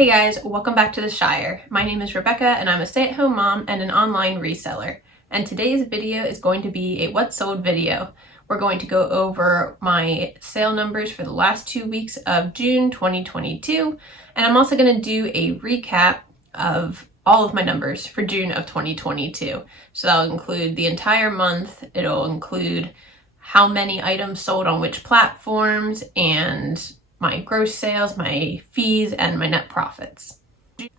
Hey guys, welcome back to the Shire. My name is Rebecca and I'm a stay-at-home mom and an online reseller. And today's video is going to be a what sold video. We're going to go over my sale numbers for the last 2 weeks of June 2022. And I'm also going to do a recap of all of my numbers for June of 2022. So that'll include the entire month. It'll include how many items sold on which platforms and my gross sales, my fees, and my net profits.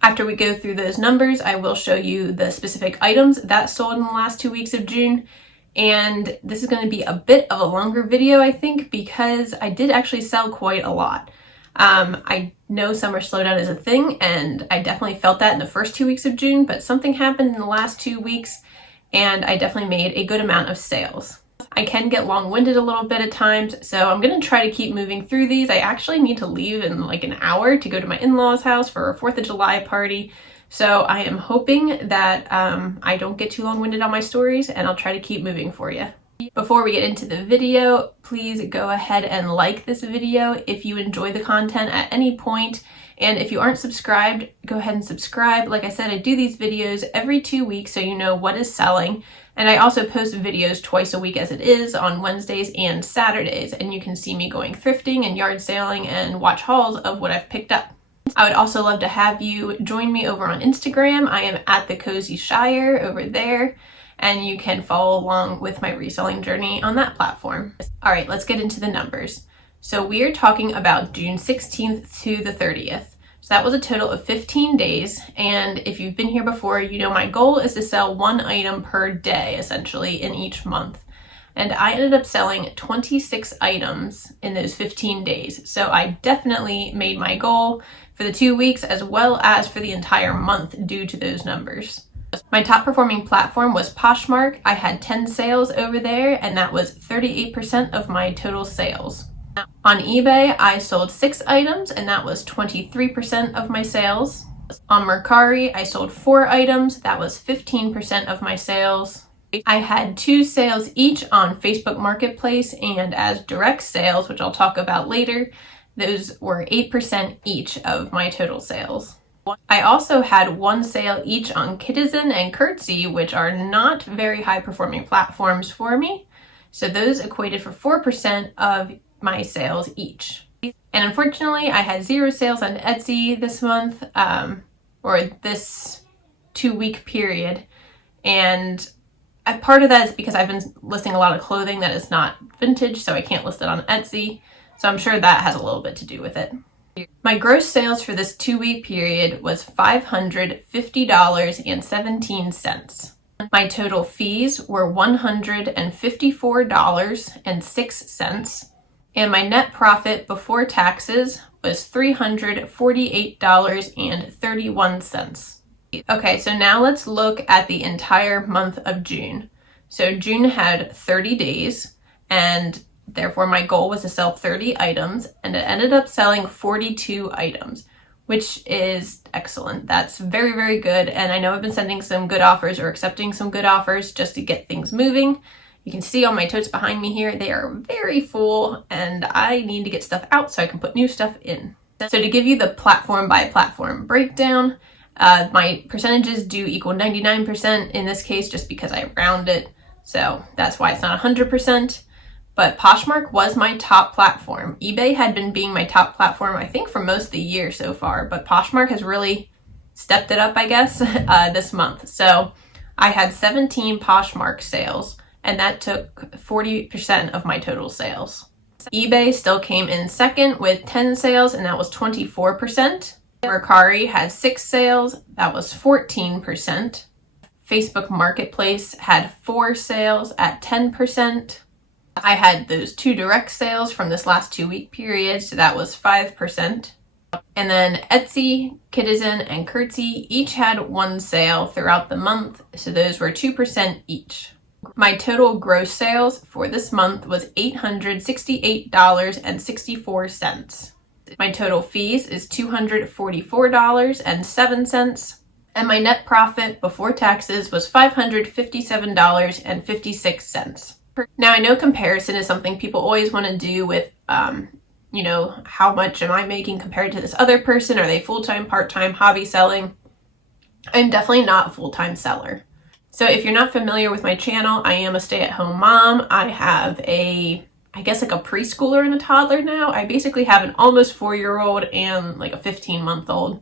After we go through those numbers, I will show you the specific items that sold in the last 2 weeks of June. And this is going to be a bit of a longer video, I think, because I did actually sell quite a lot. I know summer slowdown is a thing, and I definitely felt that in the first 2 weeks of June, but something happened in the last 2 weeks, and I definitely made a good amount of sales. I can get long-winded a little bit at times, so I'm going to try to keep moving through these. I actually need to leave in like an hour to go to my in-laws' house for a 4th of July party, so I am hoping that I don't get too long-winded on my stories, and I'll try to keep moving for you. Before we get into the video, please go ahead and like this video if you enjoy the content at any point. And if you aren't subscribed, go ahead and subscribe. Like I said, I do these videos every 2 weeks so you know what is selling. And I also post videos twice a week as it is on Wednesdays and Saturdays. And you can see me going thrifting and yard sailing and watch hauls of what I've picked up. I would also love to have you join me over on Instagram. I am at TheCozyShire over there. And you can follow along with my reselling journey on that platform. All right, let's get into the numbers. So we are talking about June 16th to the 30th. So that was a total of 15 days. And if you've been here before, you know my goal is to sell one item per day, essentially, in each month. And I ended up selling 26 items in those 15 days. So I definitely made my goal for the 2 weeks as well as for the entire month due to those numbers. My top performing platform was Poshmark. I had 10 sales over there, and that was 38% of my total sales. On eBay, I sold 6 items, and that was 23% of my sales. On Mercari, I sold 4 items. That was 15% of my sales. I had 2 sales each on Facebook Marketplace and as direct sales, which I'll talk about later. Those were 8% each of my total sales. I also had 1 sale each on Citizen and Curtsy, which are not very high performing platforms for me. So those equated for 4% of my sales each. And unfortunately, I had 0 sales on Etsy this month, or this 2 week period. And part of that is because I've been listing a lot of clothing that is not vintage, so I can't list it on Etsy. So I'm sure that has a little bit to do with it. My gross sales for this 2 week period was $550.17. My total fees were $154.06. And my net profit before taxes was $348.31. Okay, so now let's look at the entire month of June. So June had 30 days, and therefore my goal was to sell 30 items, and it ended up selling 42 items, which is excellent. That's very, very good. And I know I've been sending some good offers or accepting some good offers just to get things moving. You can see on my totes behind me here, they are very full, and I need to get stuff out so I can put new stuff in. So to give you the platform by platform breakdown, my percentages do equal 99% in this case, just because I round it. So that's why it's not 100%. But Poshmark was my top platform. eBay had been being my top platform, I think, for most of the year so far, but Poshmark has really stepped it up, I guess, this month. So I had 17 Poshmark sales, and that took 40% of my total sales. eBay still came in second with 10 sales, and that was 24%. Mercari had 6 sales, that was 14%. Facebook Marketplace had 4 sales at 10%. I had those 2 direct sales from this last 2 week period, so that was 5%. And then Etsy, Citizen, and Curtsy each had 1 sale throughout the month, so those were 2% each. My total gross sales for this month was $868.64. My total fees is $244.07. And my net profit before taxes was $557.56. Now, I know comparison is something people always want to do with you know, how much am I making compared to this other person? Are they full-time, part-time, hobby selling? I'm definitely not a full-time seller. So if you're not familiar with my channel, I am a stay-at-home mom. I have I guess like a preschooler and a toddler now. I basically have an almost 4-year-old and like a 15-month-old.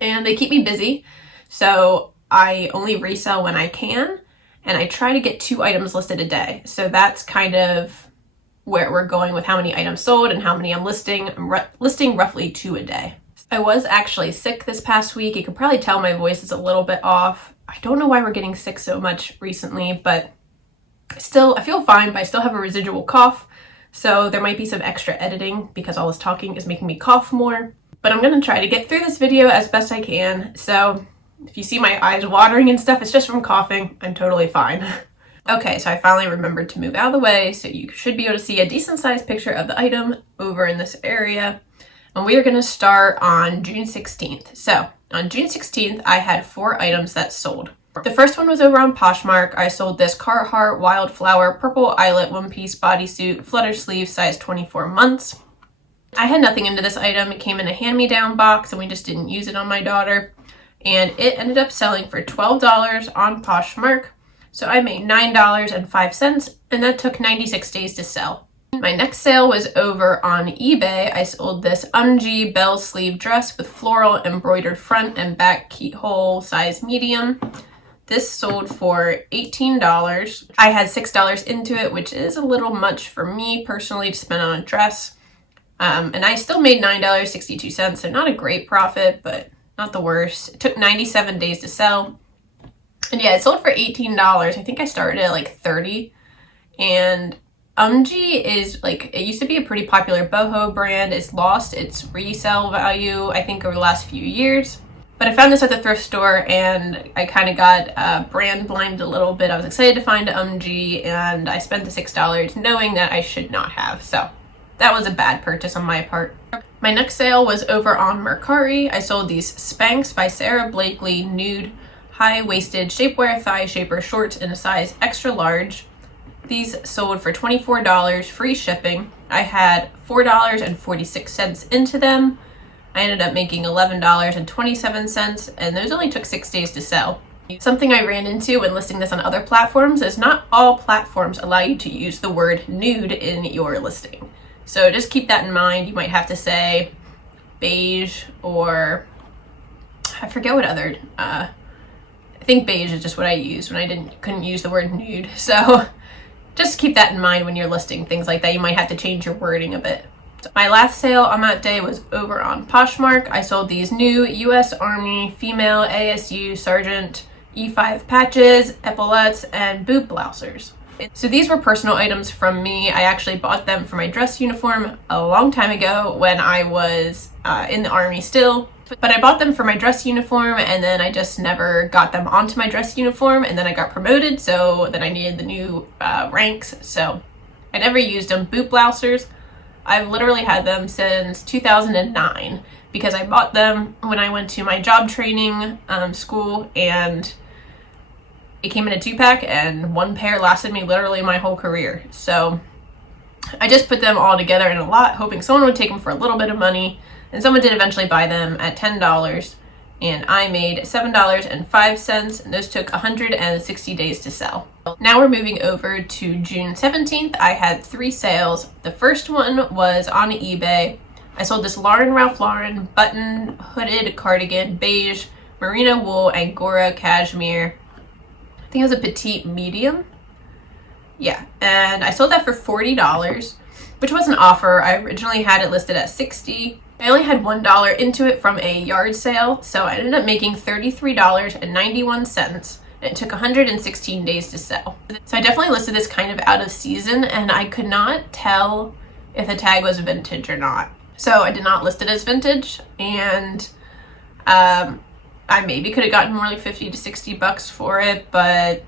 And they keep me busy. So I only resell when I can. And I try to get 2 items listed a day. So that's kind of where we're going with how many items sold and how many I'm listing. I'm listing roughly 2 a day. I was actually sick this past week. You can probably tell my voice is a little bit off. I don't know why we're getting sick so much recently, but still, I feel fine, but I still have a residual cough. So there might be some extra editing because all this talking is making me cough more. But I'm going to try to get through this video as best I can. So if you see my eyes watering and stuff, it's just from coughing. I'm totally fine. Okay, so I finally remembered to move out of the way, so you should be able to see a decent sized picture of the item over in this area. And we are going to start on June 16th. So on June 16th, I had 4 items that sold. The first one was over on Poshmark. I sold this Carhartt Wildflower Purple Eyelet one-piece bodysuit, flutter sleeve, size 24 months. I had nothing into this item. It came in a hand-me-down box, and we just didn't use it on my daughter. And it ended up selling for $12 on Poshmark. So I made $9.05, and that took 96 days to sell. My next sale was over on eBay. I sold this bell sleeve dress with floral embroidered front and back keyhole, size medium. This sold for $18. I had $6 into it, which is a little much for me personally to spend on a dress. And I still made $9.62, so not a great profit, but not the worst. It took 97 days to sell. And yeah, it sold for $18. I think I started at like $30. And is like, it used to be a pretty popular boho brand. It's lost its resale value, I think, over the last few years. But I found this at the thrift store and I kind of got brand blinded a little bit. I was excited to find and I spent the $6 knowing that I should not have. So that was a bad purchase on my part. My next sale was over on Mercari. I sold these Spanx by Sarah Blakely nude high-waisted shapewear thigh shaper shorts in a size extra large. These sold for $24, free shipping. I had $4.46 into them. I ended up making $11.27, and those only took 6 days to sell. Something I ran into when listing this on other platforms is not all platforms allow you to use the word nude in your listing. So just keep that in mind. You might have to say beige, or I forget what other, I think beige is just what I used when I couldn't use the word nude. So just keep that in mind when you're listing things like that. You might have to change your wording a bit. My last sale on that day was over on Poshmark. I sold these new U.S. Army female ASU Sergeant E5 patches, epaulettes, and boot blousers. So these were personal items from me. I actually bought them for my dress uniform a long time ago when I was in the Army still. But I bought them for my dress uniform, and then I just never got them onto my dress uniform, and then I got promoted, so then I needed the new ranks, so I never used them. Boot blousers, I've literally had them since 2009 because I bought them when I went to my job training school, and it came in a 2-pack, and 1 pair lasted me literally my whole career. So I just put them all together in a lot, hoping someone would take them for a little bit of money, and someone did eventually buy them at $10, and I made $7.05, and those took 160 days to sell. Now we're moving over to June 17th. I had 3 sales. The first one was on eBay. I sold this Ralph Lauren button hooded cardigan, beige, merino wool, Angora cashmere. I think it was a petite medium. Yeah, and I sold that for $40, which was an offer. I originally had it listed at $60. I only had $1 into it from a yard sale, so I ended up making $33.91, and it took 116 days to sell. So I definitely listed this kind of out of season, and I could not tell if the tag was vintage or not. So I did not list it as vintage, and I maybe could have gotten more like 50 to 60 bucks for it, but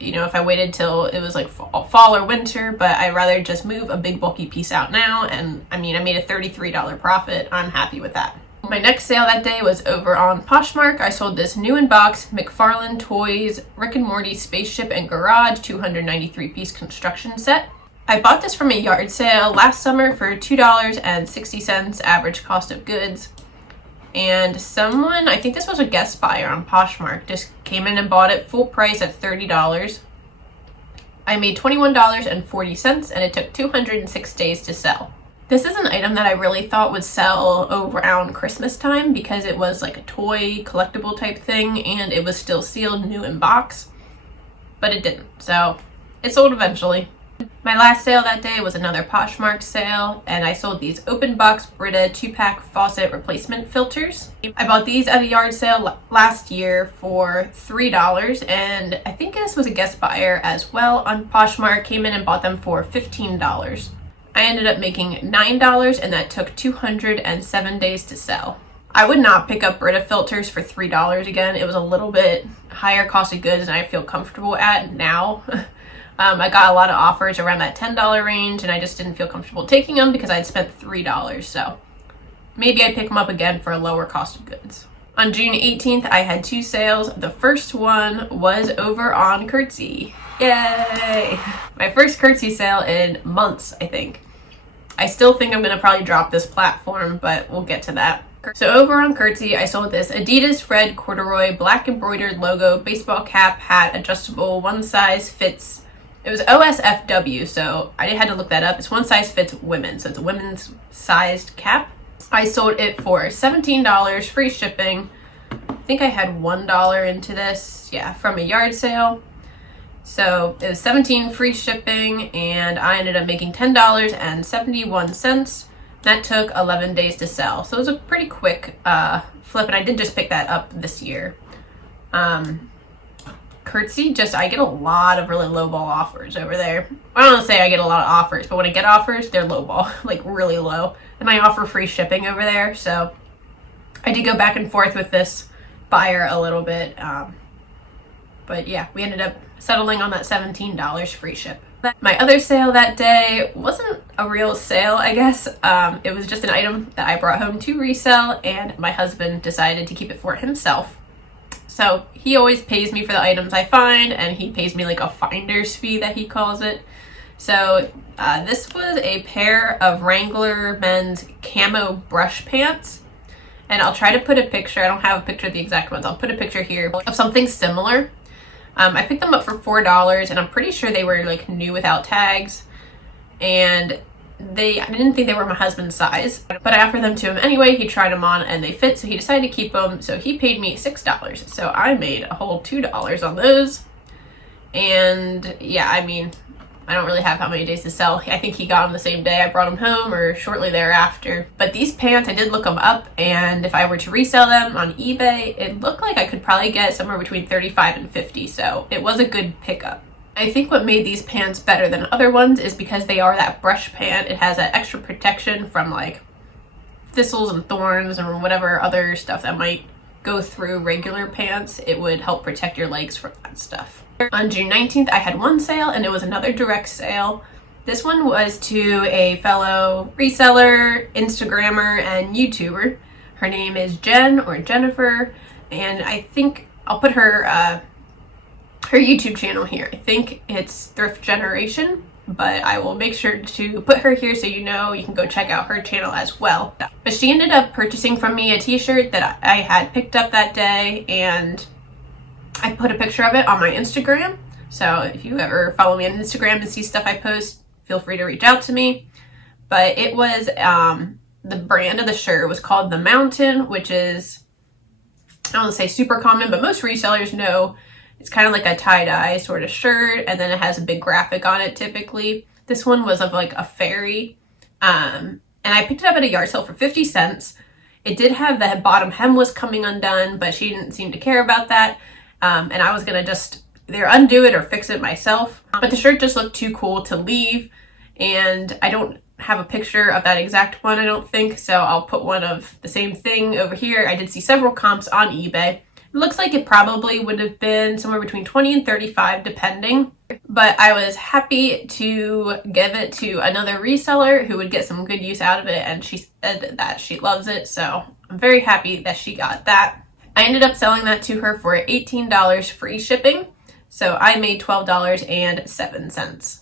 you know, if I waited till it was like fall or winter, but I'd rather just move a big bulky piece out now. And I mean, I made a $33 profit. I'm happy with that. My next sale that day was over on Poshmark. I sold this new in box McFarlane Toys Rick and Morty Spaceship and Garage 293 piece construction set. I bought this from a yard sale last summer for $2.60 average cost of goods. And someone, I think this was a guest buyer on Poshmark, just came in and bought it full price at $30. I made $21.40 and it took 206 days to sell. This is an item that I really thought would sell around Christmas time because it was like a toy collectible type thing and it was still sealed, new in box, but it didn't. So it sold eventually. My last sale that day was another Poshmark sale, and I sold these open box Brita 2-pack faucet replacement filters. I bought these at a yard sale last year for $3, and I think this was a guest buyer as well on Poshmark, came in and bought them for $15. I ended up making $9, and that took 207 days to sell. I would not pick up Brita filters for $3 again. It was a little bit higher cost of goods than I feel comfortable at now. I got a lot of offers around that $10 range, and I just didn't feel comfortable taking them because I'd spent $3. So maybe I'd pick them up again for a lower cost of goods. On June 18th, I had 2 sales. The first one was over on Curtsy. Yay! My first Curtsy sale in months, I think. I still think I'm going to probably drop this platform, but we'll get to that. So over on Curtsy, I sold this Adidas red corduroy black embroidered logo baseball cap hat adjustable, one size fits. It was OSFW, so I had to look that up. It's one size fits women, so it's a women's sized cap. I sold it for $17, free shipping. I think I had $1 into this, yeah, from a yard sale. So it was $17 free shipping, and I ended up making $10.71. That took 11 days to sell. So it was a pretty quick flip, and I did just pick that up this year. Curtsy, I get a lot of really lowball offers over there. I don't want to say I get a lot of offers, but when I get offers, they're lowball, like really low. And I offer free shipping over there, so I did go back and forth with this buyer a little bit. But yeah, we ended up settling on that $17 free ship. My other sale that day wasn't a real sale, I guess. It was just an item that I brought home to resell, and my husband decided to keep it for himself. So he always pays me for the items I find, and he pays me like a finder's fee that he calls it. So this was a pair of Wrangler men's camo brush pants. And I'll try to put a picture. I don't have a picture of the exact ones. I'll put a picture here of something similar. I picked them up for $4, and I'm pretty sure they were like new without tags. And I didn't think they were my husband's size, but I offered them to him anyway. He tried them on and they fit, so he decided to keep them. So he paid me $6. So I made a whole $2 on those. And yeah, I mean, I don't really have how many days to sell. I think he got them the same day I brought them home or shortly thereafter. But these pants, I did look them up, and if I were to resell them on eBay, it looked like I could probably get somewhere between $35 and $50. So it was a good pickup. I think what made these pants better than other ones is because they are that brush pant. It has that extra protection from like thistles and thorns or whatever other stuff that might go through regular pants. It would help protect your legs from that stuff. On June 19th, I had one sale, and it was another direct sale. This one was to a fellow reseller, Instagrammer, and YouTuber. Her name is Jen or Jennifer, and I think I'll put her YouTube channel here. I think it's Thrift Generation, but I will make sure to put her here so you know you can go check out her channel as well. But she ended up purchasing from me a t-shirt that I had picked up that day, and I put a picture of it on my Instagram. So if you ever follow me on Instagram and see stuff I post, feel free to reach out to me. But it was, the brand of the shirt was called The Mountain, which is, I don't want to say super common, but most resellers know it's kind of like a tie-dye sort of shirt, and then it has a big graphic on it typically. This one was of like a fairy, and I picked it up at a yard sale for 50 cents. It did have the bottom hem was coming undone, but she didn't seem to care about that, and I was gonna just either undo it or fix it myself. But the shirt just looked too cool to leave, and I don't have a picture of that exact one, I don't think, so I'll put one of the same thing over here. I did see several comps on eBay. It looks like it probably would have been somewhere between 20 and 35 depending, but I was happy to give it to another reseller who would get some good use out of it, and she said that she loves it, so I'm very happy that she got that. I ended up selling that to her for $18 free shipping, so I made $12.07.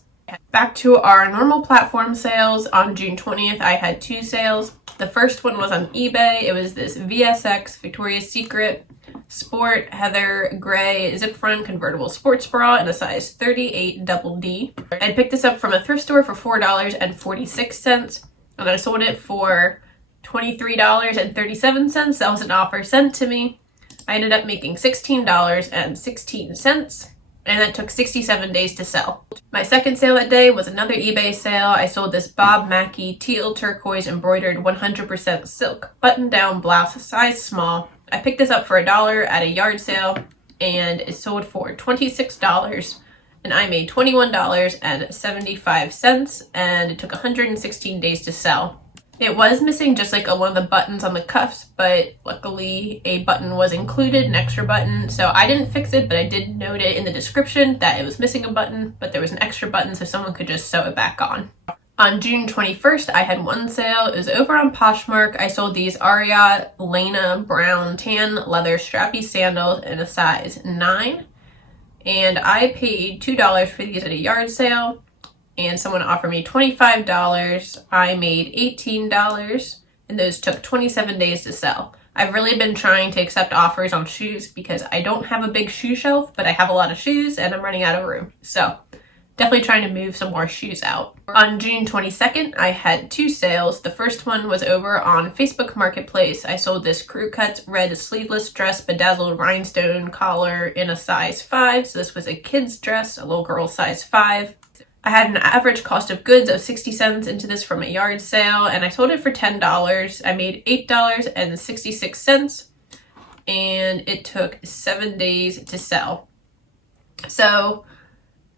Back to our normal platform sales. On June 20th, I had 2 sales. The first one was on eBay. It was this VSX Victoria's Secret Sport Heather Gray zip front convertible sports bra in a size 38 double D. I picked this up from a thrift store for $4.46, and I sold it for $23.37. That was an offer sent to me. I ended up making $16.16. And that took 67 days to sell. My second sale that day was another eBay sale. I sold this Bob Mackie Teal Turquoise Embroidered 100% silk button-down blouse, size small. I picked this up for $1 at a yard sale, and it sold for $26, and I made $21.75, and it took 116 days to sell. It was missing just like one of the buttons on the cuffs, but luckily a button was included, an extra button. So I didn't fix it, but I did note it in the description that it was missing a button, but there was an extra button so someone could just sew it back on. On June 21st, I had 1 sale. It was over on Poshmark. I sold these Aria Lena brown tan leather strappy sandals in a size 9. And I paid $2 for these at a yard sale. And someone offered me $25. I made $18, and those took 27 days to sell. I've really been trying to accept offers on shoes because I don't have a big shoe shelf, but I have a lot of shoes and I'm running out of room. So definitely trying to move some more shoes out. On June 22nd, I had 2 sales. The first one was over on Facebook Marketplace. I sold this crew cut red sleeveless dress bedazzled rhinestone collar in a size 5. So this was a kid's dress, a little girl size 5. I had an average cost of goods of 60 cents into this from a yard sale, and I sold it for $10. I made $8.66, and it took 7 days to sell. So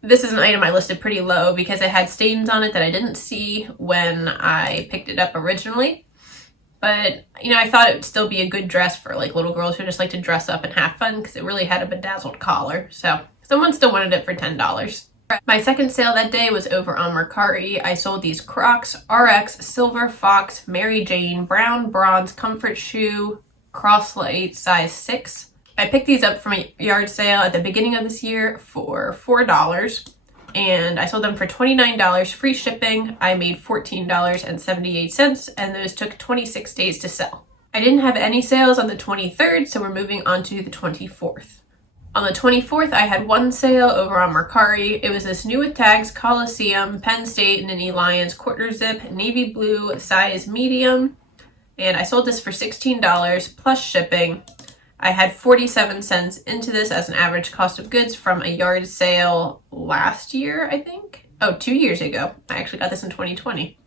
this is an item I listed pretty low because it had stains on it that I didn't see when I picked it up originally. But, you know, I thought it would still be a good dress for like little girls who just like to dress up and have fun because it really had a bedazzled collar. So someone still wanted it for $10. My second sale that day was over on Mercari. I sold these Crocs RX Silver Fox Mary Jane Brown Bronze Comfort Shoe Crosslight size 6. I picked these up from a yard sale at the beginning of this year for $4, and I sold them for $29 free shipping. I made $14.78, and those took 26 days to sell. I didn't have any sales on the 23rd, so we're moving on to the 24th. On the 24th, I had 1 sale over on Mercari. It was this new with tags Coliseum Penn State Ninny Lions quarter zip navy blue size medium, and I sold this for $16 plus shipping. I had 47 cents into this as an average cost of goods from a yard sale last year, I think. Oh, 2 years ago. I actually got this in 2020.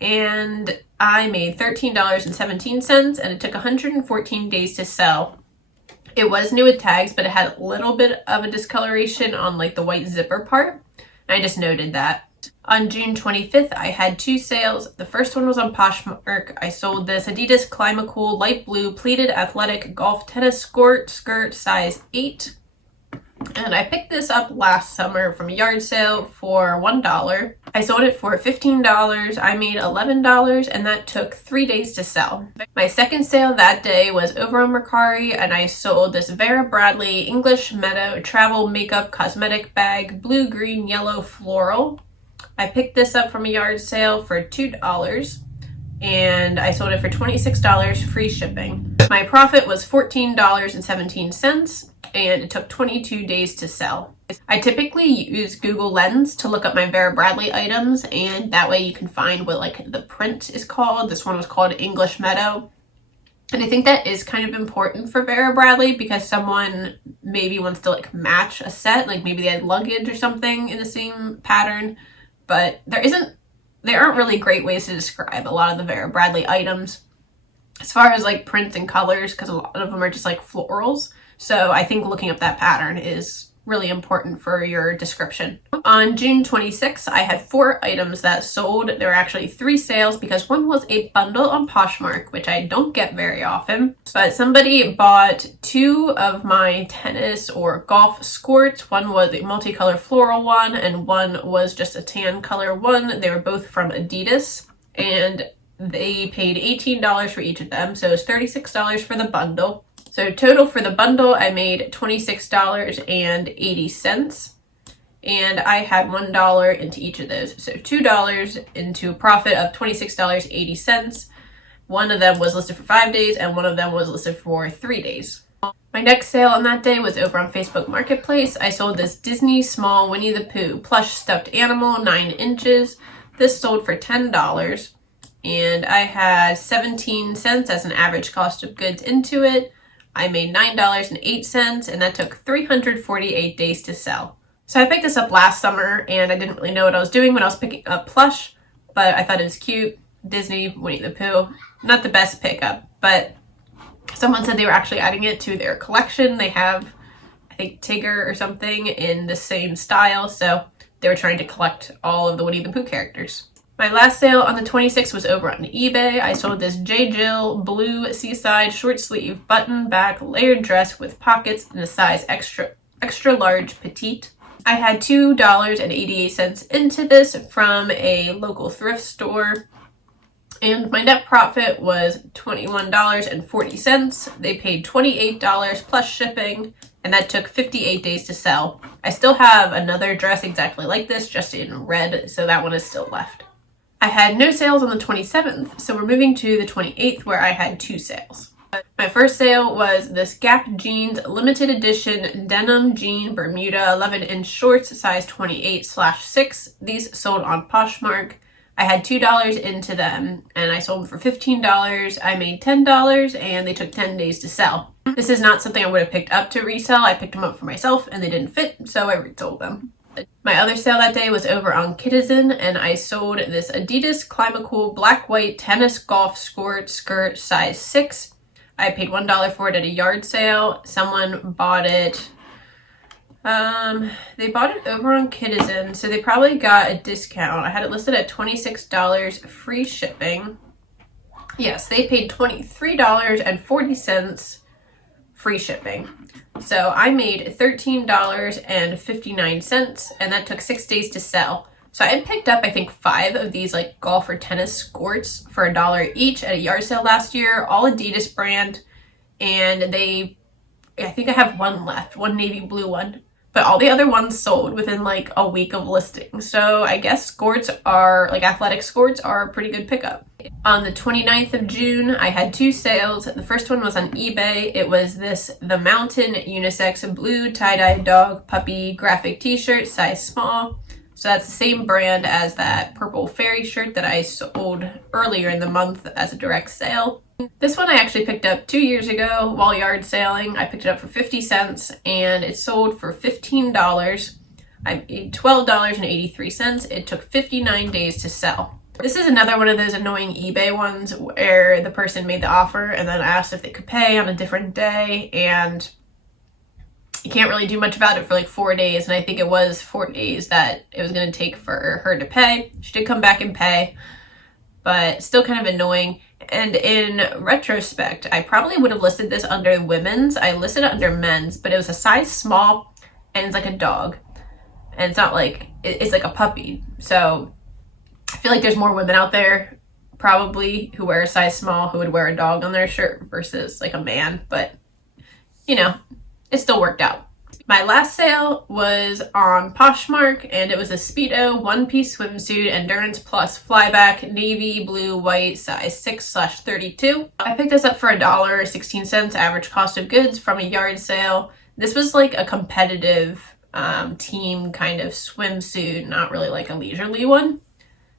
And I made $13.17, and it took 114 days to sell. It was new with tags, but it had a little bit of a discoloration on like the white zipper part. And I just noted that. On June 25th, I had 2 sales. The first one was on Poshmark. I sold this Adidas Climacool light blue pleated athletic golf tennis skirt size 8. And I picked this up last summer from a yard sale for $1. I sold it for $15. I made $11, and that took 3 days to sell. My second sale that day was over on Mercari, and I sold this Vera Bradley English Meadow Travel Makeup Cosmetic Bag Blue, Green, Yellow Floral. I picked this up from a yard sale for $2, and I sold it for $26 free shipping. My profit was $14.17. And it took 22 days to sell. I typically use Google Lens to look up my Vera Bradley items, and that way you can find what like the print is called. This one was called English Meadow. And I think that is kind of important for Vera Bradley because someone maybe wants to like match a set, like maybe they had luggage or something in the same pattern, but there aren't really great ways to describe a lot of the Vera Bradley items as far as like prints and colors, because a lot of them are just like florals. So I think looking up that pattern is really important for your description. On June 26th, I had 4 items that sold. There were actually 3 sales because one was a bundle on Poshmark, which I don't get very often. But somebody bought 2 of my tennis or golf skirts. One was a multicolor floral one, and one was just a tan color one. They were both from Adidas, and they paid $18 for each of them. So it was $36 for the bundle. So total for the bundle, I made $26.80. and I had $1 into each of those. So $2 into a profit of $26.80. One of them was listed for 5 days and one of them was listed for 3 days. My next sale on that day was over on Facebook Marketplace. I sold this Disney small Winnie the Pooh plush stuffed animal, 9 inches. This sold for $10, and I had 17 cents as an average cost of goods into it. I made $9.08, and that took 348 days to sell. So I picked this up last summer, and I didn't really know what I was doing when I was picking up Plush, but I thought it was cute. Disney, Winnie the Pooh, not the best pickup, but someone said they were actually adding it to their collection. They have, I think, Tigger or something in the same style, so they were trying to collect all of the Winnie the Pooh characters. My last sale on the 26th was over on eBay. I sold this J. Jill blue seaside short sleeve button back layered dress with pockets in a size extra large petite. I had $2.88 into this from a local thrift store, and my net profit was $21.40. They paid $28 plus shipping, and that took 58 days to sell. I still have another dress exactly like this, just in red, so that one is still left. I had no sales on the 27th, so we're moving to the 28th where I had 2 sales. My first sale was this Gap Jeans limited edition denim jean Bermuda 11-inch shorts, size 28/6. These sold on Poshmark. I had $2 into them, and I sold them for $15. I made $10, and they took 10 days to sell. This is not something I would have picked up to resell. I picked them up for myself, and they didn't fit, so I resold them. My other sale that day was over on Kidizen, and I sold this Adidas Climacool black-white tennis golf skirt, size 6. I paid $1 for it at a yard sale. Someone bought it. They bought it over on Kidizen, so they probably got a discount. I had it listed at $26, free shipping. Yes, they paid $23.40, free shipping. So I made $13.59, and that took 6 days to sell. So I picked up, I think, 5 of these like golf or tennis skirts for $1 each at a yard sale last year, all Adidas brand, and I think I have one left, one navy blue one. But all the other ones sold within like a week of listing. So I guess skirts are, like athletic skirts are a pretty good pickup. On the 29th of June, I had 2 sales. The first one was on eBay. It was this The Mountain unisex blue tie-dye dog puppy graphic t-shirt, size small. So that's the same brand as that purple fairy shirt that I sold earlier in the month as a direct sale. This one I actually picked up 2 years ago while yard sailing. I picked it up for 50 cents and it sold for $15. I made $12.83. It took 59 days to sell. This is another one of those annoying eBay ones where the person made the offer and then asked if they could pay on a different day, and you can't really do much about it for like 4 days, and I think it was 4 days that it was going to take for her to pay. She did come back and pay, but still kind of annoying. And in retrospect, I probably would have listed this under women's. I listed it under men's, but it was a size small and it's like a dog. And it's not like, it's like a puppy. So I feel like there's more women out there probably who wear a size small who would wear a dog on their shirt versus like a man. But, you know, it still worked out. My last sale was on Poshmark, and it was a Speedo one-piece swimsuit, Endurance Plus flyback, navy blue white, size 6/32. I picked this up for $1.16 average cost of goods from a yard sale. This was like a competitive team kind of swimsuit, not really like a leisurely one.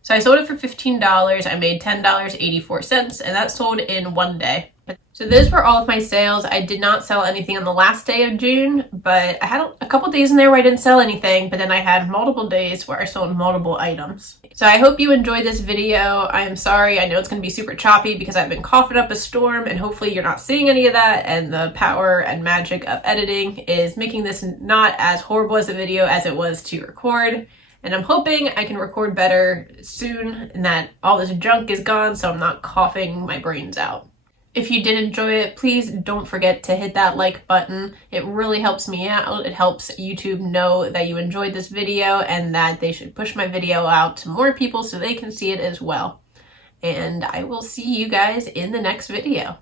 So I sold it for $15. I made $10.84, and that sold in 1 day. So those were all of my sales. I did not sell anything on the last day of June, but I had a couple days in there where I didn't sell anything, but then I had multiple days where I sold multiple items. So I hope you enjoyed this video. I am sorry, I know it's going to be super choppy because I've been coughing up a storm, and hopefully you're not seeing any of that, and the power and magic of editing is making this not as horrible as a video as it was to record. And I'm hoping I can record better soon and that all this junk is gone so I'm not coughing my brains out. If you did enjoy it, please don't forget to hit that like button. It really helps me out. It helps YouTube know that you enjoyed this video and that they should push my video out to more people so they can see it as well. And I will see you guys in the next video.